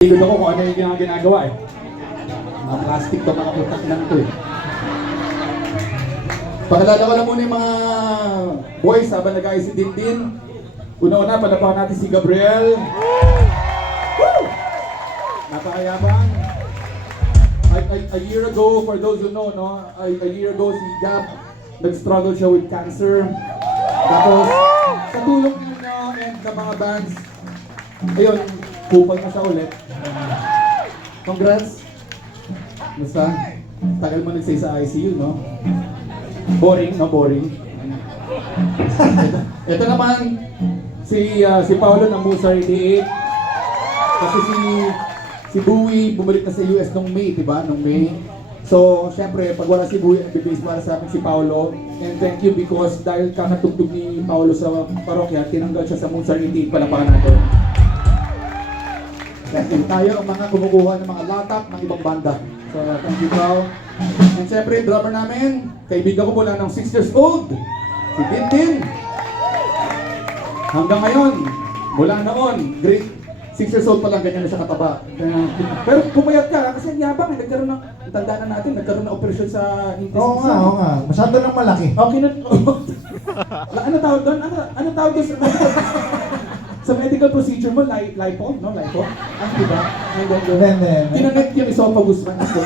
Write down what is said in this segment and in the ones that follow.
Ikot ako kung ano yung ginagawa eh. Mga plastic to, mga putak lang to eh. Pakilala ko lang muna yung mga boys habang nag-ayos si Dindin. Una-una, panapakan natin si Gabriel. Woo! Napakayabang. A year ago, for those who know, no, a year ago si Gab, nag-struggle siya with cancer. Tapos, sa tulong niyo and ng mga bands, ayun, kupal na siya ulit. Congrats! Basta, tagal mo nagsay sa ICU, no? Boring, no? Boring. Ito naman, si Paolo ng Musa 88. Kasi si Bowie bumalik na sa US nung May, diba? Nung May. So, syempre, pag wala si Bowie, bibigay para sa amin si Paolo. And thank you because dahil kakatugtog ni Paolo sa parokya, tinanggal siya sa Musa 88, palapakan natin. Kasi tayo ang mga kumukuha ng mga laptop ng ibang banda. So, thank you, Pao. And syempre, drummer namin, kaibigan ko mula ng 6 years old, si Tintin. Hanggang ngayon, mula noon, grade 6 years old pa lang, ganyan na siya kataba. Pero pumayat ka, kasi yabang, nagkaroon ng, tanda na natin, nagkaroon ng operasyon sa intestine. Oo nga. Masyado nang malaki. Okay na, ano tawag doon? Ano tawag doon sa medical procedure mo, lipo? No, lipo? Ano diba? Hindi. Kinanek yung esophagus man ako.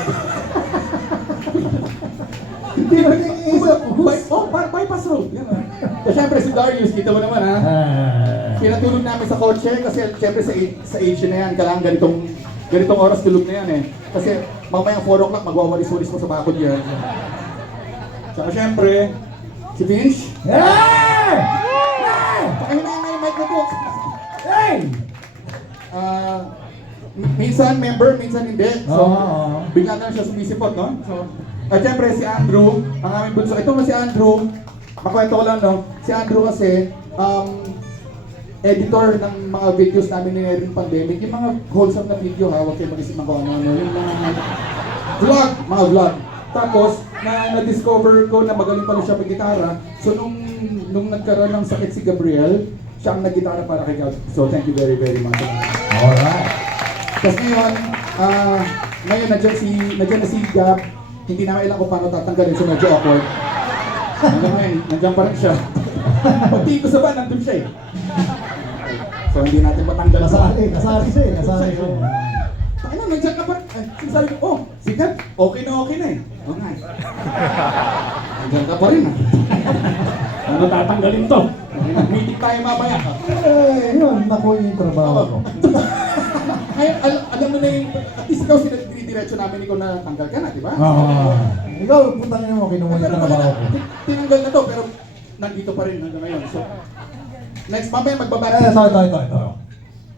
Bypass road. Yan ah. So, syempre si Darius, kita mo naman ha. Pinatulog namin sa kotse kasi syempre sa age na yan, kailangan ganitong oras tulog na yan eh. Kasi mamayang 4 o'clock magwawalis-walis mo sa bakod yan. Saka syempre, si Vince. Hey! Pakinggan na yung mic na po. Hey! Minsan member, minsan hindi. So, bigla na siya sumisipot, no? So, at syempre si Andrew, ang aming bunso. Ito nga si Andrew, makwento ko lang, no? Si Andrew kasi, editor ng mga videos namin ni Erin Pandemic. Yung mga wholesome na video, ha? Huwag kayo mag-isip ng kung ano. Yung mga vlog. Tapos, na-discover ko na magaling pala siya mag-gitara. So, nung nagkaroon ng sakit si Gabriel, siya ang nag-gitara para kay Gab. So, thank you very, very much. Alright. Tapos ngayon nandiyan na si Gab. Hindi namin alam kung paano tatanggalin, so medyo awkward. Hanggang ngayon, nandiyan pa rin siya. Pagti ko sa ba, nandun siya eh. So hindi natin matanggal. Nasari siya. Ano, nandiyan ka pa rin. Sabi ko, oh, si Gab, okay na eh. Oh, nice. Nandiyan ka pa rin ah. Ano tatanggalin to? Meeting tayo mamaya. Yun, naku yung trabaho ko. Ngayon, alam mo na yung, at least ikaw sinadiretso namin ikaw na tanggal ka na, di ba? Ikaw, punta nga mo, kinuha yung trabaho ko. Tinanggal na to, pero nandito pa rin hanggang ngayon. So, next, mamaya magbabati. Ito.